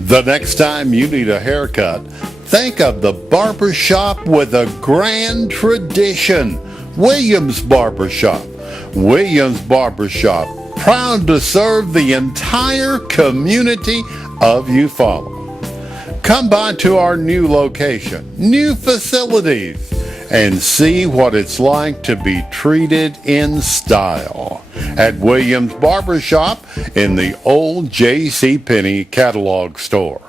The next time you need a haircut, think of the barbershop with a grand tradition. Williams Barbershop. Williams Barbershop, proud to serve the entire community of Eufaula. Come by to our new location, new facilities, and see what it's like to be treated in style at Williams Barbershop in the old J.C. Penney catalog store.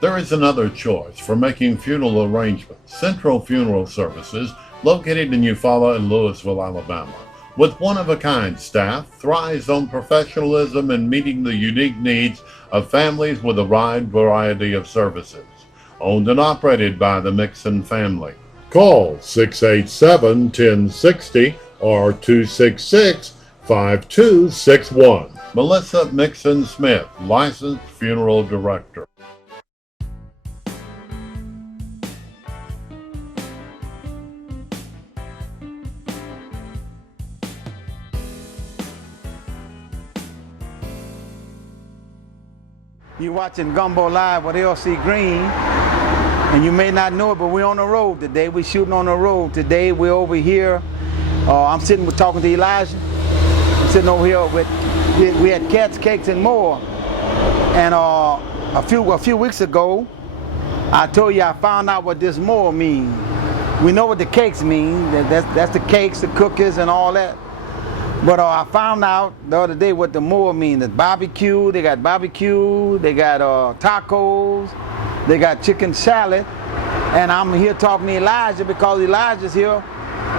There is another choice for making funeral arrangements. Central Funeral Services, located in Eufaula and Louisville, Alabama, with one-of-a-kind staff, thrives on professionalism and meeting the unique needs of families with a wide variety of services. Owned and operated by the Mixon family. Call 687-1060 or 266-5261. Melissa Mixon Smith, licensed funeral director. You're watching Gumbo Live with LC Green, and you may not know it, but we're on the road today. We're shooting on the road today. We're over here. I'm talking to Elijah. I'm sitting over here we had Kakes and more. And a few weeks ago, I told you I found out what this more means. We know what the cakes mean. That's the cakes, the cookies, and all that. But I found out the other day what the more mean. It's barbecue, they got tacos, they got chicken salad. And I'm here talking to Elijah because Elijah's here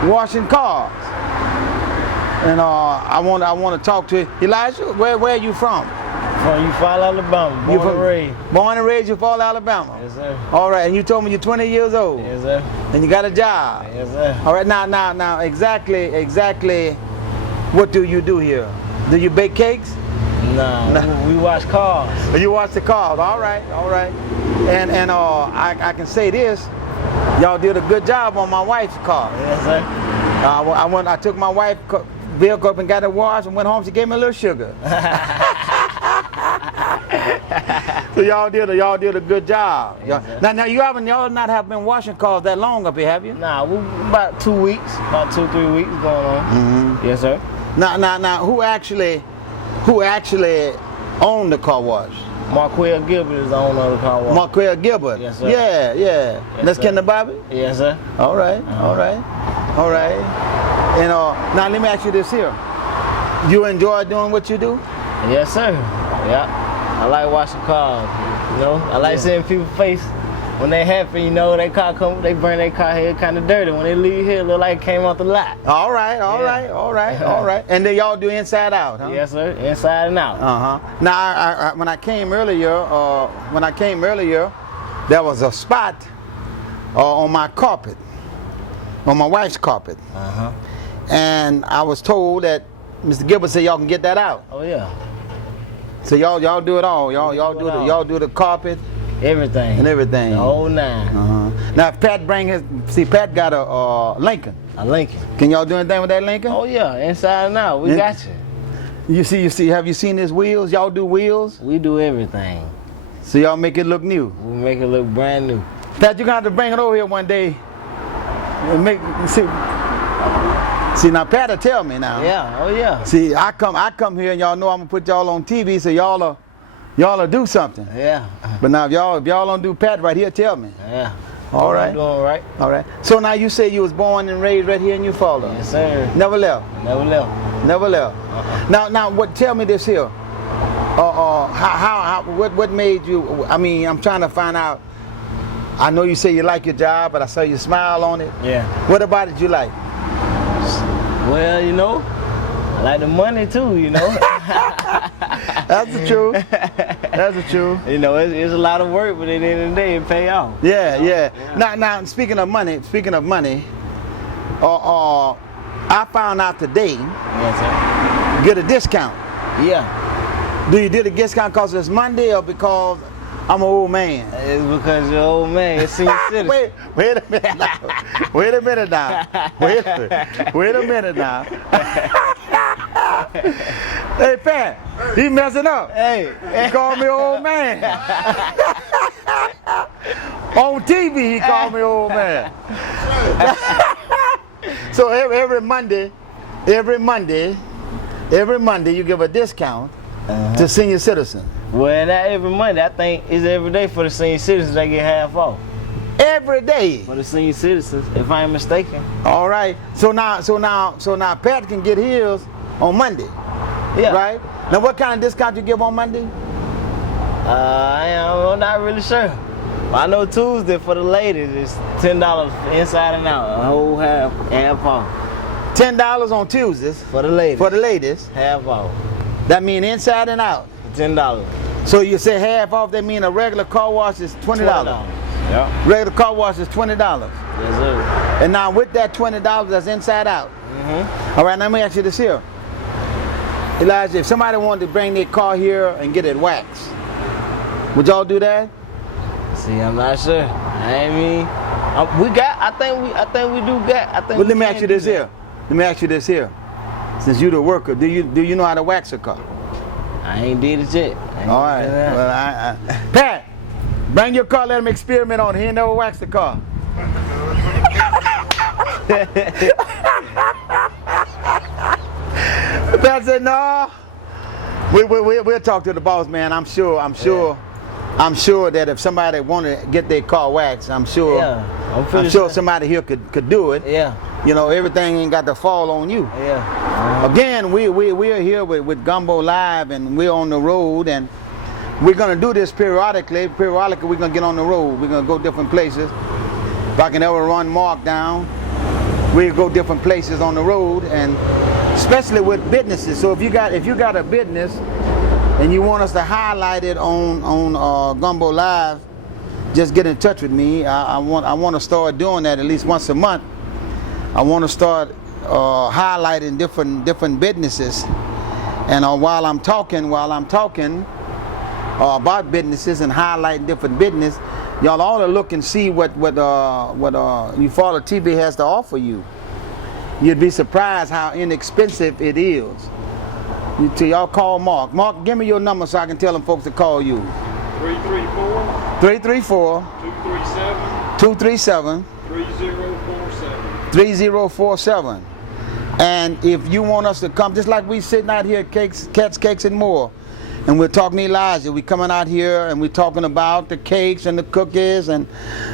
washing cars. And I want to talk to Elijah. Where are you from? From Eufaula, Alabama, born and raised. Born and raised Eufaula, Alabama? Yes, sir. All right, and you told me you're 20 years old? Yes, sir. And you got a job? Yes, sir. All right, now, exactly. What do you do here? Do you bake cakes? No. We wash cars. You wash the cars. All right. And I can say this, y'all did a good job on my wife's car. Yes, sir. I took my wife's vehicle up and got it washed and went home. She gave me a little sugar. So y'all did a good job. Yes, now y'all not have been washing cars that long up here, have you? Nah, we about 2 weeks, about 2-3 weeks going on. Mm-hmm. Yes, sir. Now, who actually owned the car wash? Marquell Gilbert is the owner of the car wash. Marquell Gilbert. Yes, sir. Yeah. Yes, That's sir. Kendall Bobby? Yes, sir. All right. And now let me ask you this here. You enjoy doing what you do? Yes, sir. Yeah. I like washing cars. You know, I like seeing people's face when they happy. You know, they bring their car here kind of dirty. When they leave here, it look like it came off the lot. All right. And then y'all do inside out, huh? Yes, sir. Inside and out. Now, when I came earlier, there was a spot on my carpet, on my wife's carpet. And I was told that Mr. Gilbert said y'all can get that out. Oh yeah. So y'all do it all. Y'all do the carpet. Everything. And everything. The whole nine. Now if Pat Pat got a Lincoln. A Lincoln. Can y'all do anything with that Lincoln? Oh yeah, inside and out. We got you. You see, have you seen his wheels? Y'all do wheels? We do everything. So y'all make it look new. We make it look brand new. Pat, you're gonna have to bring it over here one day. And see now Pat'll tell me now. Yeah, oh yeah. See, I come here and y'all know I'm gonna put y'all on TV so y'all'll do something. Yeah. But now if y'all don't do Pat right here, tell me. Yeah. All right. Doing right. All right. So now you say you was born and raised right here in Eufaula. Yes, sir. Never left. Never left. Never left. Now what? Tell me this here. What made you? I mean, I'm trying to find out. I know you say you like your job, but I saw you smile on it. Yeah. What about it you like? Well, you know, I like the money too, you know. That's the truth. That's the truth. You know, it's a lot of work, but at the end of the day, it pay off. Yeah. Now, speaking of money, I found out today. Yes, sir. Get a discount. Yeah. Do you get a discount because it's Monday or because I'm an old man? It's because you're an old man. It's senior citizen. Wait a minute now. Wait a minute now. Hey, Pat, he messing up. Hey. He called me old man. On TV, he called me old man. So every Monday, you give a discount to senior citizens. Well, not every Monday. I think it's every day for the senior citizens. They get half off. Every day. For the senior citizens, if I ain't mistaken. All right. So now Pat can get his on Monday. Yeah. Right. Now, what kind of discount you give on Monday? I'm not really sure. I know Tuesday for the ladies is $10 inside and out. A whole half off. $10 on Tuesdays For the ladies. for the ladies. Half off. That means inside and out. $10. So you say half off. That means a regular car wash is $20. Yep. Regular car wash is $20. Yes, sir. And now with that $20 that's inside out. All right, now let me ask you this here. Elijah, if somebody wanted to bring their car here and get it waxed, would y'all do that? See, I'm not sure. I mean, I think we do got. Well, let me ask you this here. Let me ask you this here. Since you're the worker, do you know how to wax a car? I ain't did it yet. All right. Well, Pat, bring your car. Let him experiment on it. He never waxed the car. Pat said, "No. We'll talk to the boss, man. I'm sure that if somebody wanted to get their car waxed, I'm sure somebody here could do it. Yeah. You know, everything ain't got to fall on you. Yeah. Again, we're here with Gumbo Live, and we're on the road, and we're gonna do this periodically. Periodically, we're gonna get on the road. We're gonna go different places. If I can ever run Mark down, we'll go different places on the road, and especially with businesses. So if you got a business and you want us to highlight it on Gumbo Live, just get in touch with me. I want to start doing that at least once a month. I want to start highlighting different businesses, and while I'm talking about businesses and highlighting different business, y'all ought to look and see what you follow TV has to offer you. You'd be surprised how inexpensive it is. Y'all call Mark. Mark, give me your number so I can tell them folks to call you. 334 237 3047. And if you want us to come, just like we sitting out here at Cakes and More, and we're talking to Elijah, we coming out here and we're talking about the cakes and the cookies and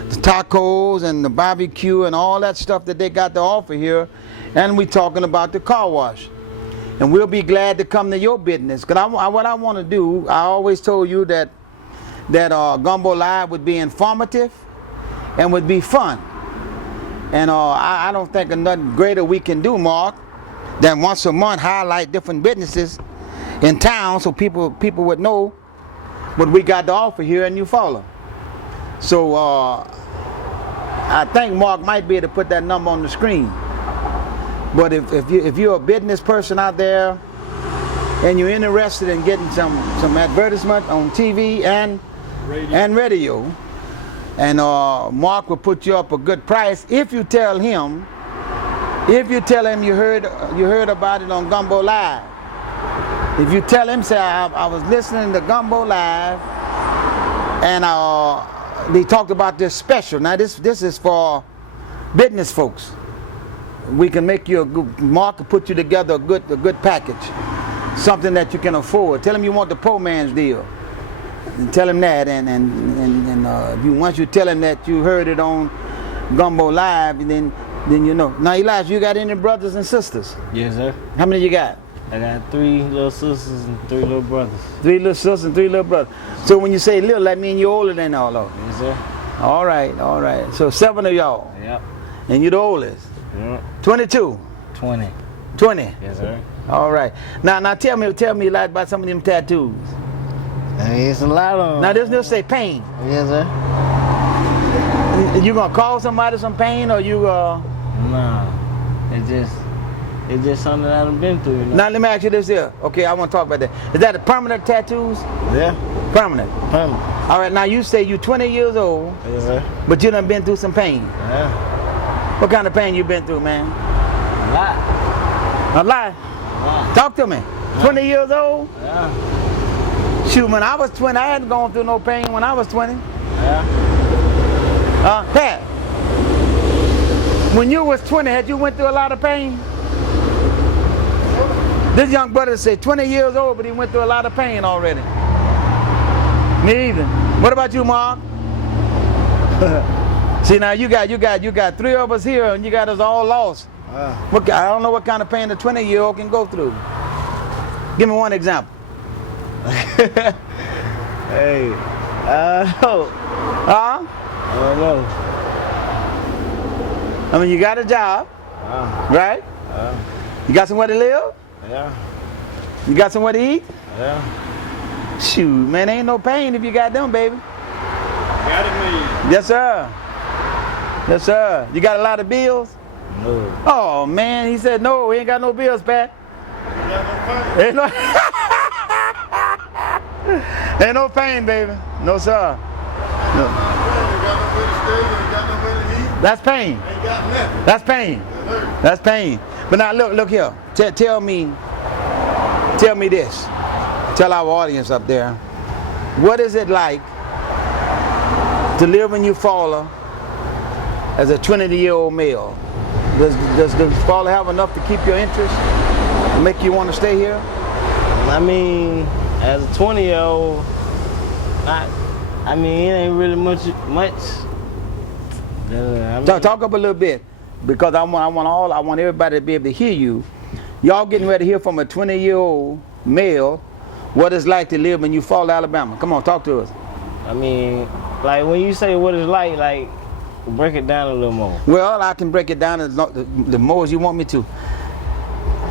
the tacos and the barbecue and all that stuff that they got to offer here, and we're talking about the car wash. And we'll be glad to come to your business. Because what I want to do, I always told you that Gumbo Live would be informative and would be fun. And I don't think of nothing greater we can do, Mark, than once a month highlight different businesses in town so people would know what we got to offer here in New Follow. So I think Mark might be able to put that number on the screen. But if you're a business person out there and you're interested in getting some advertisement on TV and radio, and Mark will put you up a good price if you tell him you heard about it on Gumbo Live. If you tell him, say, I was listening to Gumbo Live, and they talked about this special. Now this is for business folks. We can make you Mark will put you together a good package, something that you can afford. Tell him you want the poor man's deal. And tell him that, and once you tell him that you heard it on Gumbo Live, then you know. Now, Elijah, you got any brothers and sisters? Yes, sir. How many you got? I got 3 little sisters and 3 little brothers. 3 little sisters and 3 little brothers. So when you say little, that means you're older than all of them. Yes, sir. All right. So 7 of y'all. Yep. And you're the oldest. Yep. 22. 20. 20. Yes, sir. All right. Now tell me a lot about some of them tattoos. It's a lot of them. Now this say pain. Yes, sir. You gonna call somebody some pain, or you Nah. It's just something that I've been through. You know? Now let me ask you this here. Okay, I want to talk about that. Is that a permanent tattoos? Yeah. Permanent. Permanent. All right. Now you say you're 20 years old. Yes, sir. But you done been through some pain. Yeah. What kind of pain you been through, man? A lot. A lot. Talk to me. 20 years old? Yeah. Shoot, when I was 20, I hadn't gone through no pain when I was 20. Yeah. Pat, when you was 20, had you went through a lot of pain? This young brother said 20 years old, but he went through a lot of pain already. Me either. What about you, Mark? See, now you got 3 of us here, and you got us all lost. I don't know what kind of pain a 20-year-old can go through. Give me one example. Hey, Huh? I don't know. I mean, you got a job, right? You got somewhere to live? Yeah. You got somewhere to eat? Yeah. Shoot, man, ain't no pain if you got them, baby. Got it, man. Yes, sir. Yes, sir. You got a lot of bills? No. Oh, man, he said no. He ain't got no bills, Pat. Ain't no, ain't no pain, baby. No, sir. No. That's pain. Ain't got nothing. That's pain. That's pain. But now look here. Tell me this. Tell our audience up there. What is it like to live in Eufaula as a 20-year-old male? Does Eufaula have enough to keep your interest? To make you want to stay here? I mean, as a 20-year-old, I mean, it ain't really much. I mean, Talk up a little bit, because I want everybody to be able to hear you. Y'all getting ready to hear from a 20-year-old male what it's like to live in Eufaula, Alabama. Come on, talk to us. I mean, like when you say what it's like break it down a little more. Well, I can break it down the more as you want me to.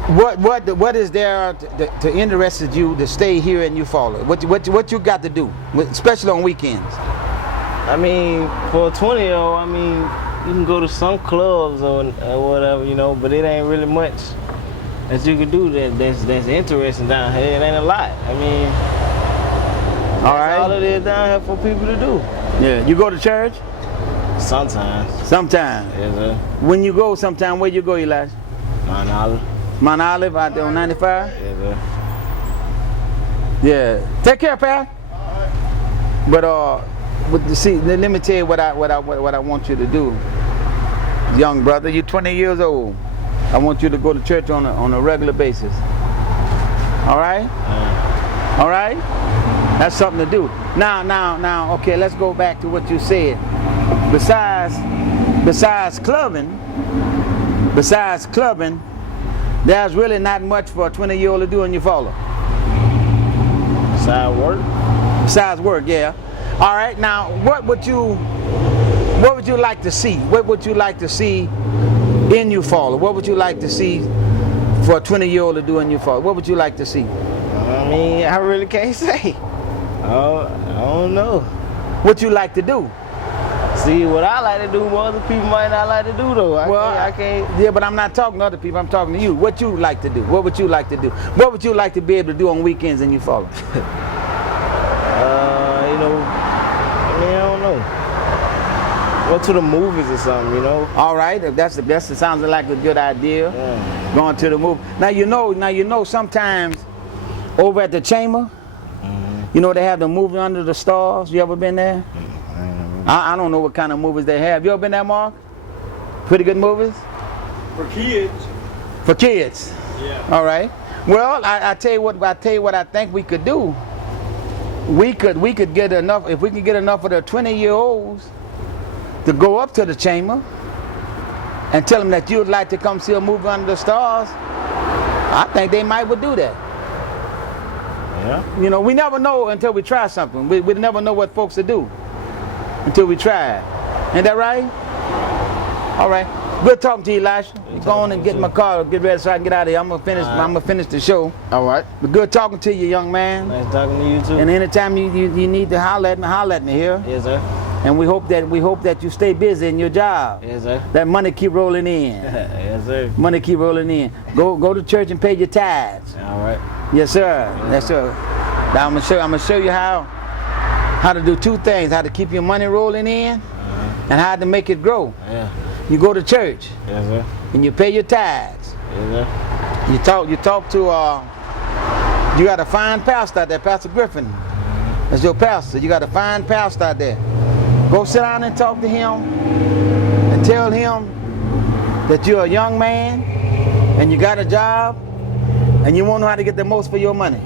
What is there to interest you to stay here in Eufaula? What you got to do, especially on weekends? I mean, for a 20-year-old, I mean, you can go to some clubs or whatever, you know, but it ain't really much that you can do that's interesting down here. It ain't a lot. I mean, that's all it is down here for people to do. Yeah, you go to church? Sometimes. Sometimes. Yes, sir. When you go sometime, where you go, Elijah? Mount Olive. Mount Olive out there on 95? Yes, sir. Yeah. Take care, Pat. But see, let me tell you what I want you to do, young brother. You're 20 years old. I want you to go to church on a regular basis. All right? All right? That's something to do. Now. Okay, let's go back to what you said. Besides clubbing, there's really not much for a 20-year-old to do in Eufaula. Besides work, yeah. All right. Now, what would you like to see? What would you like to see in Eufaula? What would you like to see for a 20-year-old to do in Eufaula? What would you like to see? I mean, I really can't say. I don't know. What you like to do? See, what I like to do, what other people might not like to do, though. I can't. Yeah, but I'm not talking to other people. I'm talking to you. What you like to do? What would you like to do? What would you like to be able to do on weekends in Eufaula? You know, I mean, I don't know. Go to the movies or something, you know. All right, if that sounds like a good idea. Yeah. Going to the movie. Now you know. Sometimes over at the Chamber, you know they have the movie Under the Stars. You ever been there? I don't know what kind of movies they have. You ever been there, Mark? Pretty good movies? For kids. For kids? Yeah. All right. Well, I tell you what I think we could do. We could get enough, if we can get enough of the 20-year-olds to go up to the Chamber and tell them that you would like to come see a movie Under the Stars. I think they might would do that. Yeah. You know, we never know until we try something. We never know what folks will do until we try it. Ain't that right? All right. Good talking to you, Elisha. Go on and get in my car, get ready so I can get out of here. I'm gonna finish the show. All right. But good talking to you, young man. Nice talking to you too. And anytime you need to holler at me here. Yes, sir. And we hope that you stay busy in your job. Yes, sir. That money keep rolling in. Yes, sir. Money keep rolling in. Go to church and pay your tithes. All right. Yes, sir. Yes, sir. Now I'm gonna show you how to do two things: how to keep your money rolling in, and how to make it grow. Yeah. You go to church. Yes, sir. And you pay your tithes. Yes, sir. You talk to You got to find pastor out there, Pastor Griffin. That's your pastor. You got to find pastor out there. Go sit down and talk to him and tell him that you're a young man and you got a job and you won't know how to get the most for your money.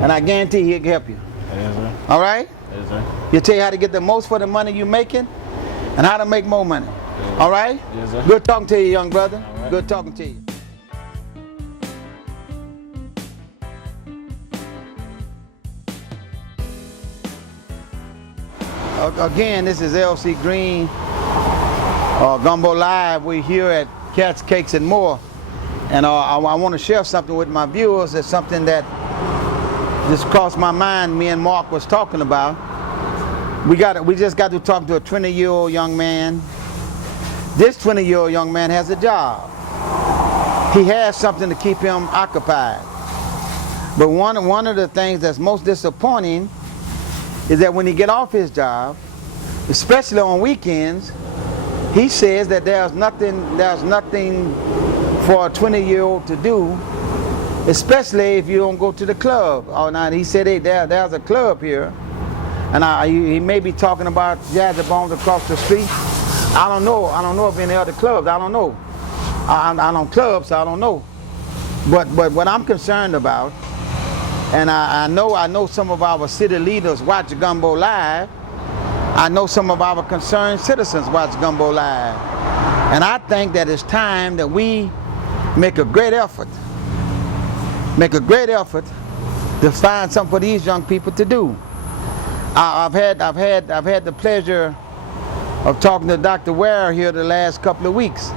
And I guarantee he'll help you. Yes, sir. All right? Yes, sir. He'll tell you how to get the most for the money you're making and how to make more money. All right? Yes, sir. Good talking to you, young brother. All right. Good talking to you. Again, this is LC Green, Gumbo Live. We're here at Kakes and more. And I want to share something with my viewers. It's something that just crossed my mind. Me and Mark was talking about. We just got to talk to a 20-year-old young man. This 20-year-old young man has a job. He has something to keep him occupied. But one of the things that's most disappointing is that when he get off his job, especially on weekends, he says that there's nothing for a 20-year-old to do, especially if you don't go to the club. Oh, now he said, hey, there's a club here, and he may be talking about Jazzy Bones across the street. I don't know of any other clubs. I don't know. I don't clubs, so I don't know. But what I'm concerned about, and I know some of our city leaders watch Gumbo Live. I know some of our concerned citizens watch Gumbo Live. And I think that it's time that we make a great effort to find something for these young people to do. I've had the pleasure of talking to Dr. Ware here the last couple of weeks.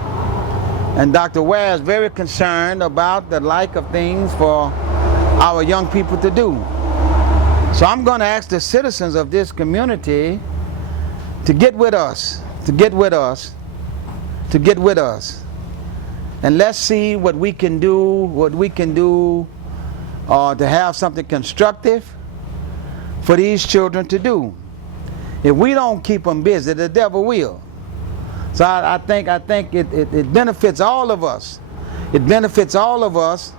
And Dr. Ware is very concerned about the like of things for our young people to do. So I'm going to ask the citizens of this community to get with us, and let's see what we can do to have something constructive for these children to do. If we don't keep them busy, the devil will. So I think it benefits all of us. It benefits all of us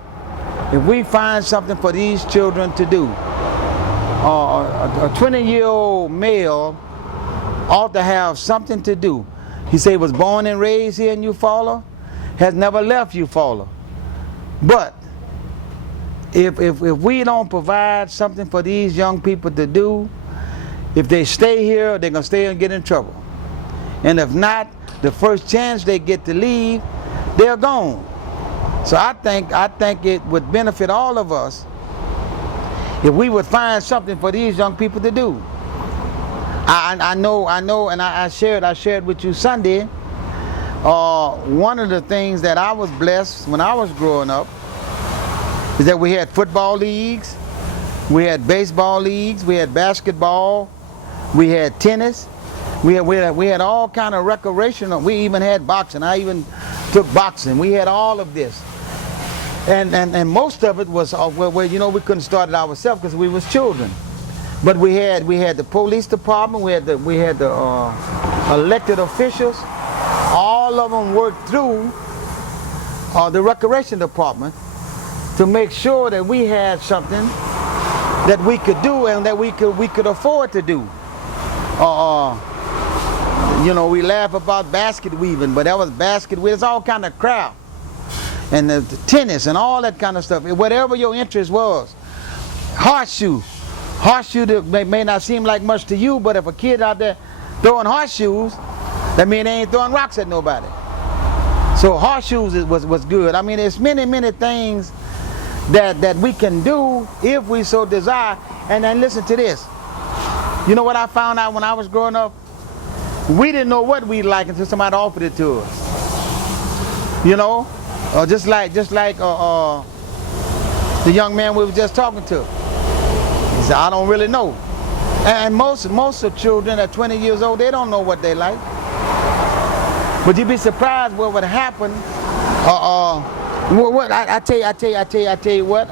if we find something for these children to do. A 20-year-old male ought to have something to do. He said he was born and raised here in Eufaula, has never left Eufaula. But if we don't provide something for these young people to do, if they stay here, they're going to stay and get in trouble. And if not, the first chance they get to leave, they're gone. So I think it would benefit all of us if we would find something for these young people to do. I know, and I shared with you Sunday. One of the things that I was blessed when I was growing up is that we had football leagues, we had baseball leagues, we had basketball, we had tennis, we had all kind of recreational. We even had boxing. I even took boxing. We had all of this, and most of it was where we couldn't start it ourselves because we was children. But we had the police department, we had the elected officials. All of them worked through the recreation department to make sure that we had something that we could do and that we could afford to do. We laugh about basket weaving, but that was basket weaving. It's all kind of craft, and the tennis and all that kind of stuff. Whatever your interest was, horseshoe that may not seem like much to you, but if a kid out there throwing horseshoes, that means they ain't throwing rocks at nobody. So horseshoes was good. I mean, there's many things that we can do if we so desire. And then listen to this. You know what I found out when I was growing up? We didn't know what we liked until somebody offered it to us. Just like the young man we were just talking to. He said, I don't really know. And most of children at 20 years old, they don't know what they like. But you'd be surprised what would happen. I tell you what.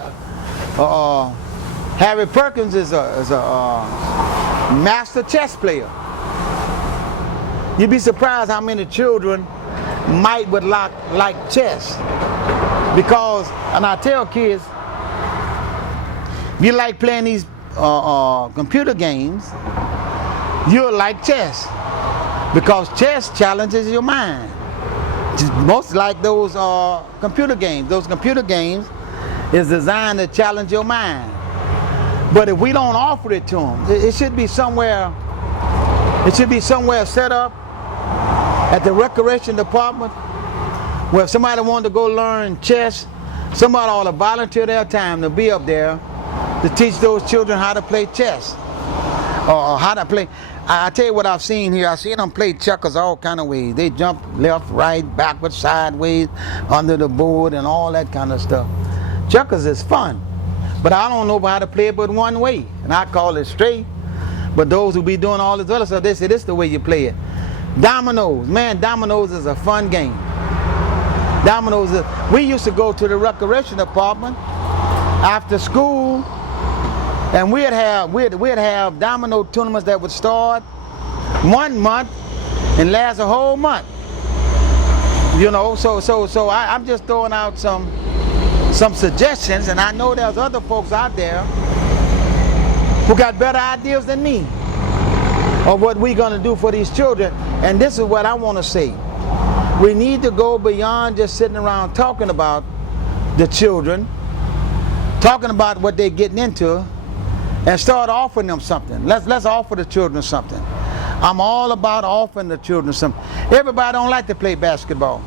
Harry Perkins is a master chess player. You'd be surprised how many children would like chess. Because, and I tell kids, If you like playing these computer games, you'll like chess, because chess challenges your mind. Just most like those computer games. Those computer games is designed to challenge your mind. But if we don't offer it to them, it should be somewhere. It should be somewhere set up at the recreation department, where if somebody wanted to go learn chess, somebody ought to volunteer their time to be up there to teach those children how to play chess, or how to play. I tell you what I've seen here. I've seen them play checkers all kind of ways. They jump left, right, backwards, sideways, under the board, and all that kind of stuff. Checkers is fun, but I don't know how to play it but one way, and I call it straight. But those who be doing all this other stuff, they say this is the way you play it. Dominoes, man, dominoes is a fun game. Dominoes is, we used to go to the recreation department after school, and we'd have domino tournaments that would start 1 month and last a whole month. You know, so I'm just throwing out some suggestions, and I know there's other folks out there who got better ideas than me of what we're going to do for these children. And this is what I want to say. We need to go beyond just sitting around talking about the children, talking about what they're getting into, and start offering them something. Let's offer the children something. I'm all about offering the children something. Everybody don't like to play basketball.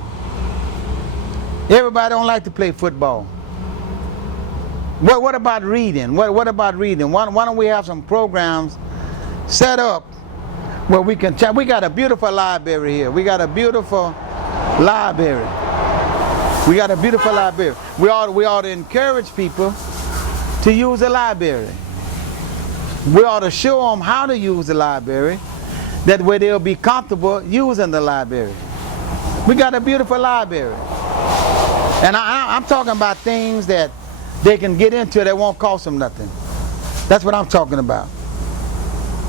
Everybody don't like to play football. What about reading? What about reading? Why don't we have some programs set up where we can chat? We got a beautiful library here. We got a beautiful library. We got a beautiful library. We ought to encourage people to use the library. We ought to show them how to use the library, that way they'll be comfortable using the library. We got a beautiful library. And I'm talking about things that they can get into that won't cost them nothing. That's what I'm talking about.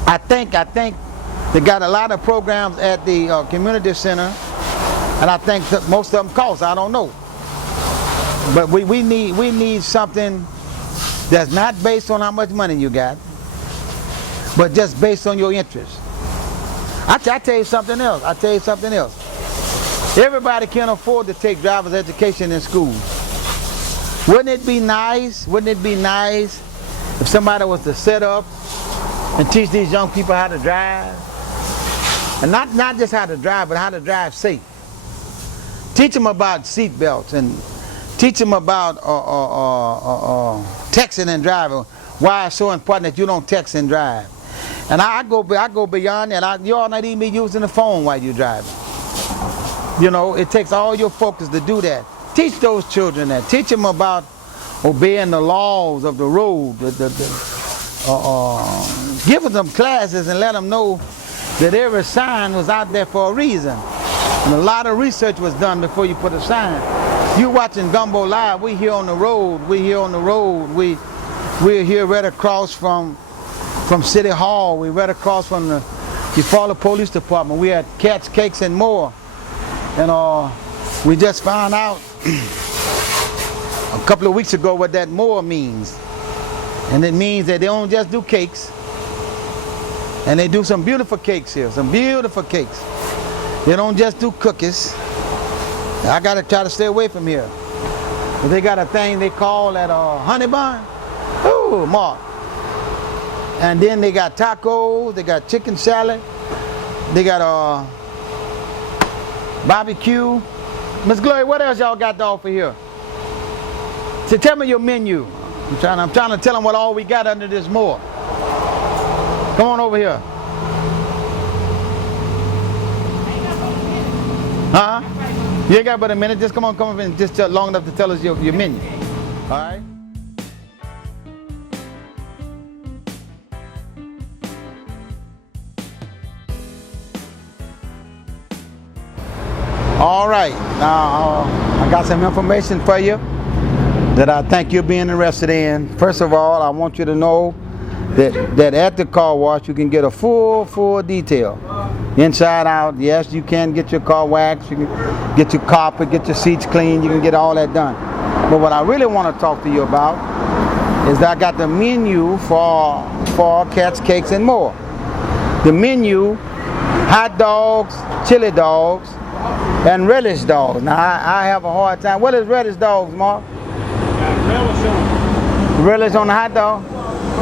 I think they got a lot of programs at the community center, and I think that most of them cost. I don't know, but we need something that's not based on how much money you got, but just based on your interest. I tell you something else. Everybody can't afford to take driver's education in school. Wouldn't it be nice if somebody was to set up and teach these young people how to drive? And not just how to drive, but how to drive safe. Teach them about seat belts, and teach them about texting and driving. Why it's so important that you don't text and drive. And I go beyond that. You all not even be using the phone while you're driving. You know, it takes all your focus to do that. Teach those children that. Teach them about obeying the laws of the road. Give them classes and let them know that every sign was out there for a reason. And a lot of research was done before you put a sign. You watching Gumbo Live, we here on the road. We're here right across from City Hall. We're right across from the Eufaula Police Department. We had Kakes and more. And we just found out a couple of weeks ago what that more means. And it means that they don't just do cakes. And they do some beautiful cakes here, some beautiful cakes. They don't just do cookies. I gotta try to stay away from here. But they got a thing they call that honey bun. Ooh, Mark. And then they got tacos, they got chicken salad, they got barbecue. Miss Gloria, what else y'all got to offer here? So tell me your menu. I'm trying to tell them what all we got under this more. Come on over here. Huh? You ain't got but a minute. Just come on in just long enough to tell us your menu. All right? All right. Now, I got some information for you that I think you'll be interested in. First of all, I want you to know that at the car wash you can get a full detail. Inside out, yes, you can get your car waxed, you can get your carpet, get your seats cleaned, you can get all that done. But what I really want to talk to you about is that I got the menu for Cats, Cakes, and more. The menu, hot dogs, chili dogs, and relish dogs. Now I have a hard time. What is relish dogs, Mark? Relish on the hot dog?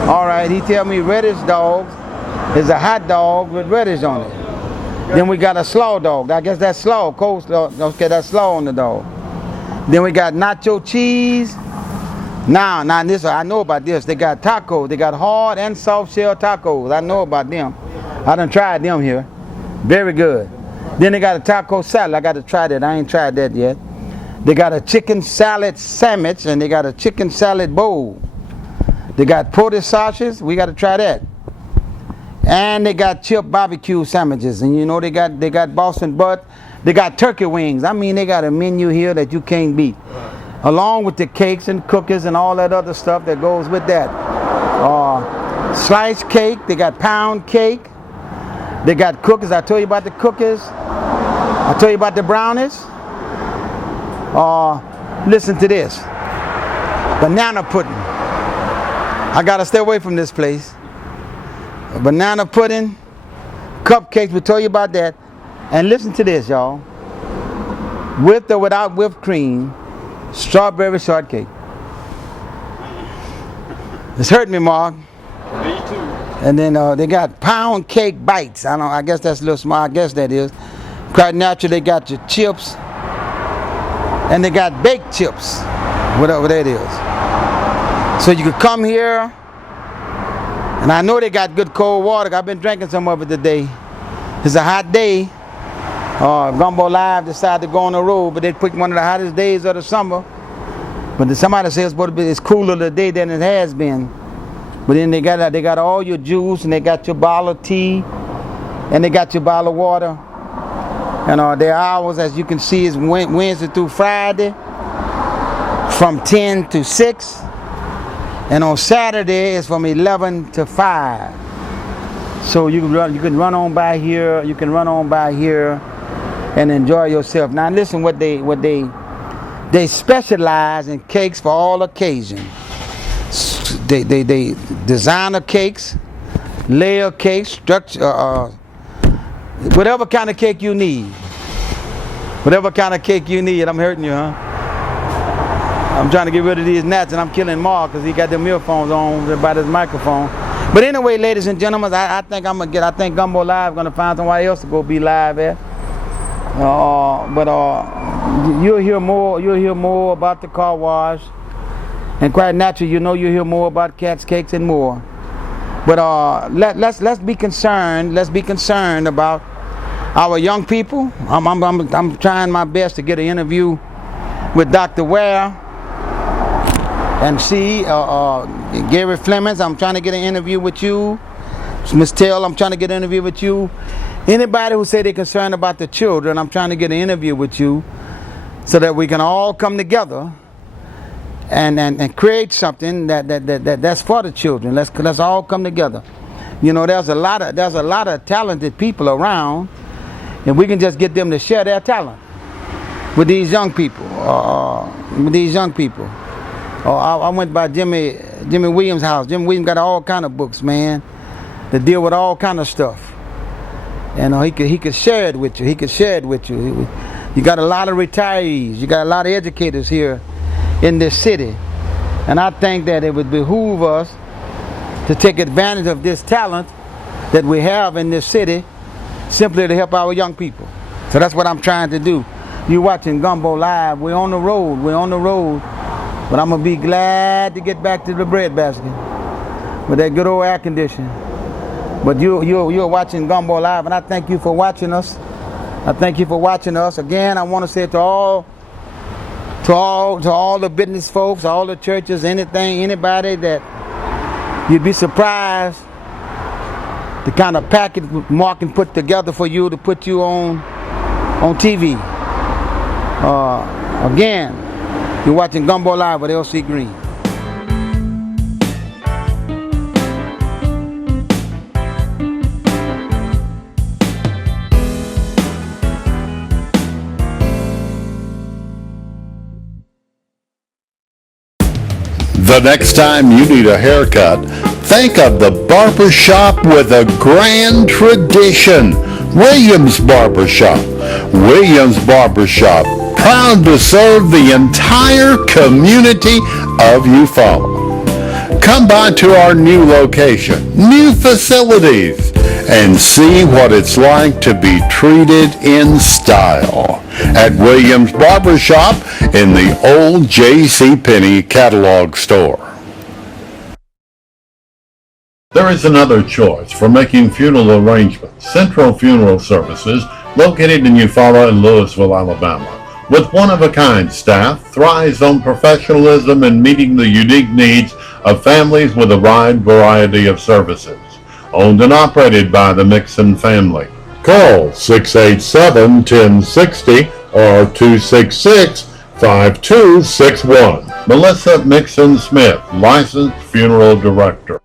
All right, he tell me relish dogs is a hot dog with relish on it. Then we got a slaw dog. I guess that's slaw, coleslaw. Okay, that's slaw on the dog. Then we got nacho cheese. Now this I know about this. They got tacos. They got hard and soft shell tacos. I know about them. I done tried them here. Very good. Then they got a taco salad. I got to try that. I ain't tried that yet. They got a chicken salad sandwich and they got a chicken salad bowl. They got porter sausages. We got to try that. And they got chip barbecue sandwiches. And you know they got Boston butt. They got turkey wings. I mean, they got a menu here that you can't beat. Along with the cakes and cookies and all that other stuff that goes with that. Sliced cake. They got pound cake. They got cookies. I told you about the cookies. I told you about the brownies. Listen to this. Banana pudding. I gotta stay away from this place. Banana pudding, cupcakes, we told you about that. And listen to this, y'all. With or without whipped cream, strawberry shortcake. It's hurting me, Mark. Me too. And then they got pound cake bites. I guess that's a little small. I guess that is. Quite natural, they got your chips. And they got baked chips. Whatever that is. So you could come here. And I know they got good cold water. I've been drinking some of it today. It's a hot day. Gumbo Live decided to go on the road, but they picked one of the hottest days of the summer. But somebody says it's cooler today than it has been. But then they got all your juice, and they got your bottle of tea, and they got your bottle of water. And their hours, as you can see, is Wednesday through Friday from 10 to 6. And on Saturday, it's from 11 to 5. So you can run on by here. You can run on by here and enjoy yourself. Now listen, what they specialize in cakes for all occasions. They designer cakes, layer cakes, structure, whatever kind of cake you need. Whatever kind of cake you need. I'm hurting you, huh? I'm trying to get rid of these gnats and I'm killing Mark because he got them earphones on about his microphone. But anyway, ladies and gentlemen, I think Gumbo Live gonna find somewhere else to go be live at. You'll hear more about the car wash. And quite naturally, you'll hear more about Cats, Cakes, and more. But let's be concerned. Let's be concerned about our young people. I'm trying my best to get an interview with Dr. Ware and see Gary Flemings. I'm trying to get an interview with you. Ms. Tell, I'm trying to get an interview with you. Anybody who say they're concerned about the children, I'm trying to get an interview with you so that we can all come together and create something that's for the children. Let's all come together. There's a lot of talented people around, and we can just get them to share their talent with these young people. I went by Jimmy Williams' house. Jimmy Williams got all kind of books, man, that deal with all kind of stuff. And he could share it with you. You got a lot of retirees. You got a lot of educators here in this city. And I think that it would behoove us to take advantage of this talent that we have in this city simply to help our young people. So that's what I'm trying to do. You're watching Gumbo Live. We're on the road. But I'm going to be glad to get back to the bread basket with that good old air conditioning. But you're watching Gumbo Live, and I thank you for watching us. Again, I want to say to all the business folks, all the churches, anybody that you'd be surprised the kind of package Mark can put together for you to put you on TV. Again, you're watching Gumbo Live with L.C. Green. The next time you need a haircut, think of the barber shop with a grand tradition. Williams Barber Shop. Williams Barber Shop, proud to serve the entire community of Eufaula. Come by to our new location, new facilities, and see what it's like to be treated in style at Williams Barber Shop in the old JCPenney catalog store. There is another choice for making funeral arrangements. Central Funeral Services, located in Eufaula and Louisville, Alabama, with one-of-a-kind staff, thrives on professionalism and meeting the unique needs of families with a wide variety of services. Owned and operated by the Mixon family. Call 687-1060 or 266-5261. Melissa Mixon Smith, licensed funeral director.